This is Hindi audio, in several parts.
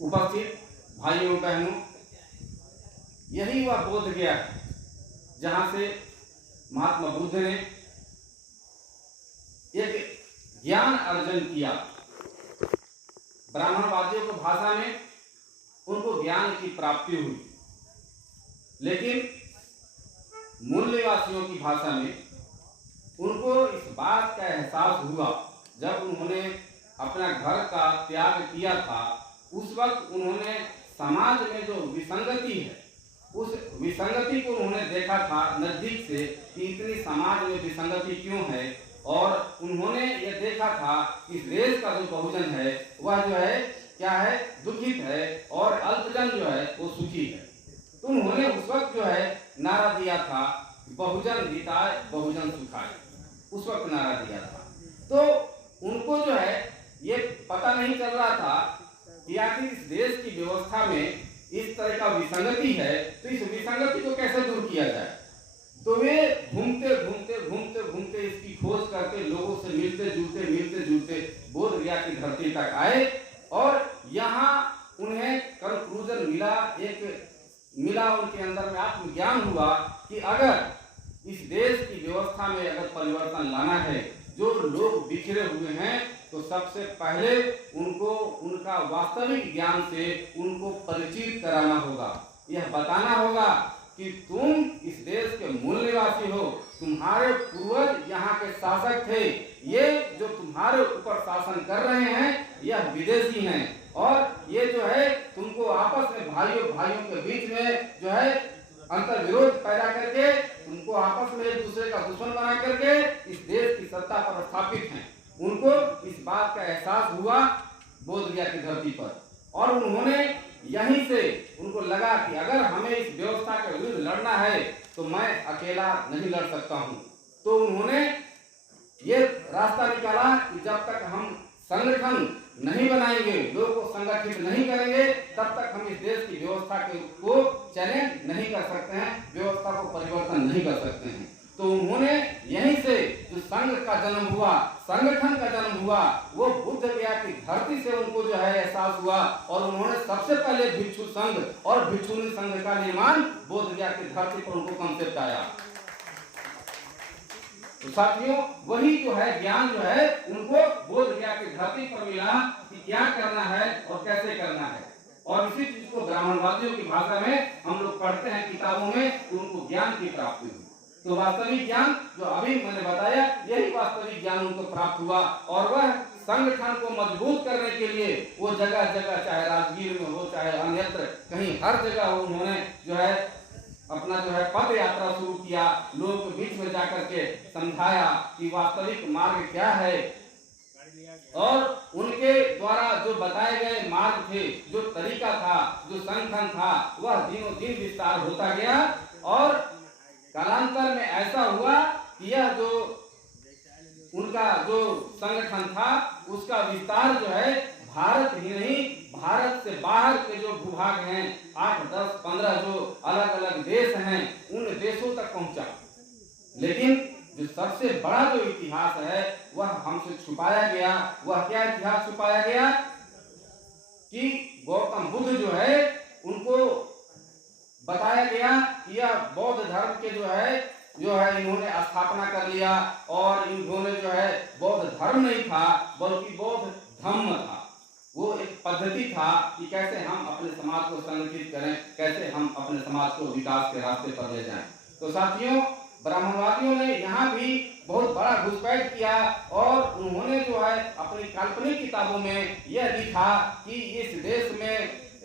उपस्थित भाइयों बहनों, यही वह बोध गया है जहाँ से महात्मा बुद्ध ने एक ज्ञान अर्जन किया। ब्राह्मणवादियों की भाषा में उनको ज्ञान की प्राप्ति हुई, लेकिन मूल्यवासियों की भाषा में उनको इस बात का एहसास हुआ जब उन्होंने अपना घर का त्याग किया था। उस वक्त उन्होंने समाज में जो विसंगति है, उस विसंगति को उन्होंने देखा था नजदीक से कि इतनी समाज में विसंगति क्यों है, और उन्होंने ये देखा था कि देश का जो बहुजन है वह जो है क्या है, दुखित है, और अल्पजन जो है वो सुखी है। तो उन्होंने उस वक्त जो है नारा दिया था, बहुजन हिताय बहुजन सुखाय, उस वक्त नारा दिया था। तो उनको जो है ये पता नहीं चल रहा था कि आखिर इस देश की व्यवस्था में इस तरह का विसंगति है, तो इस विसंगति को कैसे दूर किया जाए। तो वे घूमते घूमते घूमते घूमते इसकी खोज करके लोगों से मिलते जुलते बोध गया की धरती तक आए, और यहाँ उन्हें कंक्लूजन मिला उनके अंदर में आत्मज्ञान हुआ कि अगर इस देश की व्यवस्था में अगर परिवर्तन लाना है, जो लोग बिखरे हुए हैं, तो सबसे पहले उनको उनका वास्तविक ज्ञान से उनको परिचित कराना होगा। यह बताना होगा कि तुम इस देश के मूल निवासी हो, तुम्हारे पूर्वज यहाँ के शासक थे, ये जो तुम्हारे ऊपर शासन कर रहे हैं यह विदेशी हैं, और ये जो है तुमको आपस में भाइयों के बीच में जो है अंतर विरोध पैदा करके तुमको आपस में एक दूसरे का दुश्मन बना करके इस देश की सत्ता पर स्थापित हैं। उनको इस बात का एहसास हुआ बोध गया की धरती पर, और उन्होंने यहीं से उनको लगा कि अगर हमें इस व्यवस्था के विरुद्ध लड़ना है तो मैं अकेला नहीं लड़ सकता हूँ। तो उन्होंने ये रास्ता निकाला कि जब तक हम संगठन नहीं बनाएंगे, लोगों को संगठित नहीं करेंगे, तब तक हम इस देश की व्यवस्था को चैलेंज नहीं कर सकते हैं, व्यवस्था को परिवर्तन नहीं कर सकते हैं। तो उन्होंने यहीं से जो संघ का जन्म हुआ, संगठन का जन्म हुआ, वो बुद्ध गया की धरती से उनको जो है एहसास हुआ, और उन्होंने सबसे पहले भिक्षु संघ और भिक्षुणी संघ का निर्माण बोध गया की धरती पर उनको कंसेप्ट आया। तो साथियों, वही जो है ज्ञान जो है उनको बोध गया की धरती पर मिला कि क्या करना है और कैसे करना है, और इसी चीज को ब्राह्मणवादियों की भाषा में हम लोग पढ़ते हैं किताबों में, उनको ज्ञान की प्राप्ति हुई। तो वास्तविक ज्ञान जो अभी मैंने बताया, यही वास्तविक ज्ञान उनको प्राप्त हुआ, और वह संगठन को मजबूत करने के लिए वो जगह जगह, चाहे राजगीर में हो चाहे अन्यत्र कहीं, हर जगह उन्होंने जो है अपना जो है पद यात्रा शुरू किया, लोगों के बीच में जाकर के समझाया कि वास्तविक मार्ग क्या है, और उनके द्वारा जो बताए गए मार्ग थे, जो तरीका था, जो संगठन था, वह दिनों दिन विस्तार होता गया, और कालांतर में ऐसा हुआ कि यह जो उनका जो संगठन था उसका विस्तार जो है भारत ही नहीं, भारत से बाहर के जो भूभाग हैं, 8, 10, 15 जो अलग अलग देश हैं, उन देशों तक पहुंचा। लेकिन जो सबसे बड़ा जो इतिहास है वह हमसे छुपाया गया। वह क्या इतिहास छुपाया गया कि गौतम बुद्ध जो है उनको बताया गया कि यह बौद्ध धर्म के जो है इन्होंने स्थापना कर लिया, और इन्होंने जो है बौद्ध धर्म नहीं था बल्कि बौद्ध धम्म था। वो एक पद्धति था कि कैसे हम अपने समाज को संगठित करें, कैसे हम अपने समाज को विकास के रास्ते पर ले जाएं। तो साथियों, ब्राह्मणवादियों ने यहाँ भी बहुत बड़ा घुसपैठ किया, और उन्होंने जो है अपनी काल्पनिक किताबों में यह लिखा कि इस देश में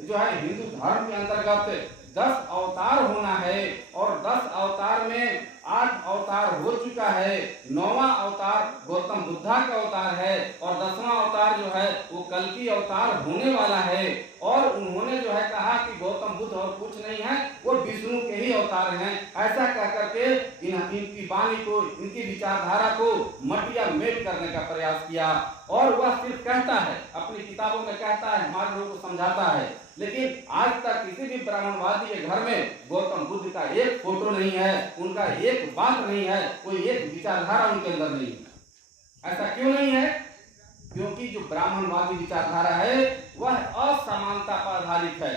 जो है हिंदू धर्म के अंतर्गत 10 अवतार होना है, और 10 अवतार में 8 अवतार हो चुका है, 9वां अवतार गौतम बुद्धा का अवतार है, और 10वां अवतार जो है वो कल्कि अवतार होने वाला है। और उन्होंने जो है कहा कि गौतम बुद्ध और कुछ नहीं है, वो विष्णु के ही अवतार हैं। ऐसा कह करके इनकी वाणी को, इनकी विचारधारा को मटिया मेट करने का प्रयास किया, और वह सिर्फ कहता है, अपनी किताबों में कहता है, हमारे लोगों को समझाता है, लेकिन आज तक किसी भी ब्राह्मणवादी के घर में गौतम बुद्ध का एक फोटो नहीं है, उनका एक बात नहीं है, कोई एक विचारधारा उनके अंदर नहीं है। ऐसा क्यों नहीं है? क्योंकि जो ब्राह्मणवादी विचारधारा है वह असमानता पर आधारित है।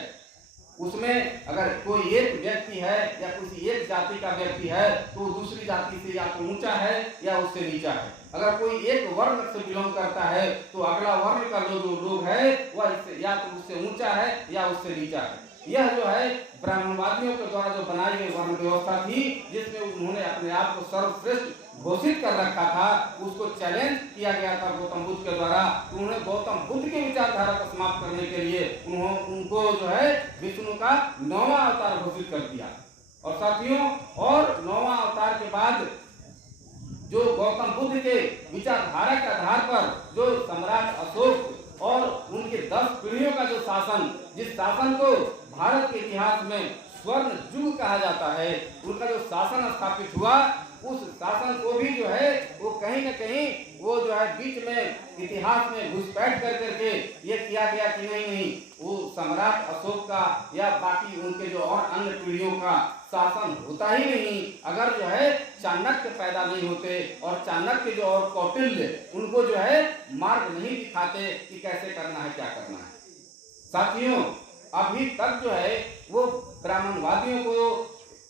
उसमें अगर कोई एक व्यक्ति है या किसी एक जाति का व्यक्ति है तो दूसरी जाति से या तो ऊंचा है या उससे नीचा है। अगर कोई एक वर्ण से बिलोंग करता है तो अगला वर्ण का जो लोग है वह इससे या तो उससे ऊंचा है या उससे नीचा है। यह जो है ब्राह्मणवादियों के द्वारा जो बनाई गई वर्ण व्यवस्था थी, जिसमें उन्होंने अपने आप को सर्वश्रेष्ठ घोषित कर रखा था, उसको चैलेंज किया गया था गौतम बुद्ध के द्वारा। उन्होंने गौतम बुद्ध की विचारधारा को समाप्त करने के लिए उनको जो है विष्णु का 9वां अवतार घोषित कर दिया। और साथियों, और 9वां अवतार के बाद जो गौतम बुद्ध के विचारधारा के आधार पर जो सम्राट अशोक और उनके 10 पीढ़ियों का जो शासन, जिस शासन को भारत के इतिहास में स्वर्ण युग कहा जाता है, उनका जो शासन स्थापित हुआ, उस शासन को भी जो है वो कहीं न कहीं वो जो है बीच में इतिहास में घुसपैठ कर करके ये किया गया कि नहीं वो सम्राट अशोक का या बाकी उनके जो और अन्य पीढ़ियों का शासन होता ही नहीं अगर जो है चाणक्य पैदा नहीं होते और चाणक्य जो और कौटिल्य उनको जो है मार्ग नहीं दिखाते कि कैसे करना है, क्या करना है। साथियों, अभी तक जो है वो ब्राह्मणवादियों को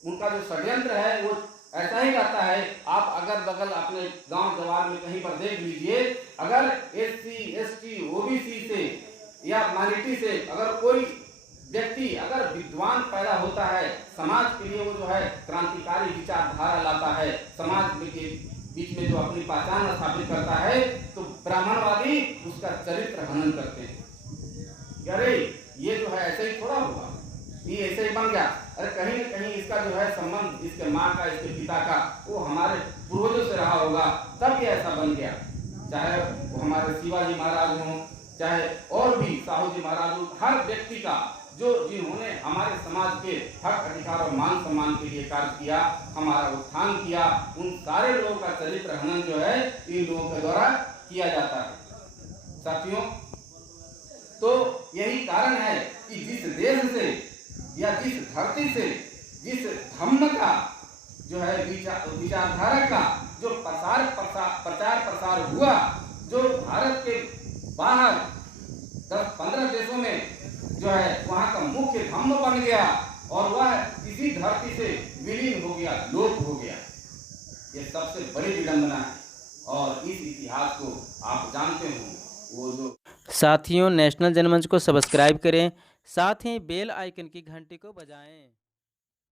उनका जो षड्यंत्र है वो ऐसा ही रहता है। आप अगर बगल अपने गांव जवार में कहीं पर देख लीजिए, अगर SC, ST, OBC से या माइनॉरिटी से अगर कोई व्यक्ति अगर विद्वान पैदा होता है, समाज के लिए वो जो है क्रांतिकारी विचारधारा लाता है, समाज के बीच में जो अपनी पहचान स्थापित करता है, तो ब्राह्मणवादी उसका चरित्र हनन करते हैं। अरे ये जो है ऐसे ही थोड़ा होगा, ये ऐसे ही बन गया। अरे कहीं न कहीं इसका जो है संबंध इसके माँ का, इसके पिता का, वो हमारे पूर्वजों से रहा होगा, तब ये ऐसा बन गया। चाहे वो हमारे शिवाजी महाराज हों, चाहे और भी साहू जी महाराज हों, हर व्यक्ति का जो जिन्होंने हमारे समाज के हक अधिकार और मान सम्मान के लिए कार्य किया, हमारा उत्थान किया, उन सारे लोगों का चरित्र हनन जो है इन लोगों के द्वारा किया जाता है। साथियों, तो यही कारण है कि जिस देश से या जिस धरती से जिस धम्म का जो है विचारधारा का जो प्रचार प्रसार हुआ, जो भारत के बाहर 10-15 देशों में जो है वहाँ का मुख्य धम्म बन गया और वह इसी धरती से विलीन हो गया, लोप हो गया। ये सबसे बड़ी विडंबना है और इस इतिहास को आप जानते हो। वो जो साथियों, नेशनल जनमंच को सब्सक्राइब करें, साथ ही बेल आइकन की घंटी को बजाएं।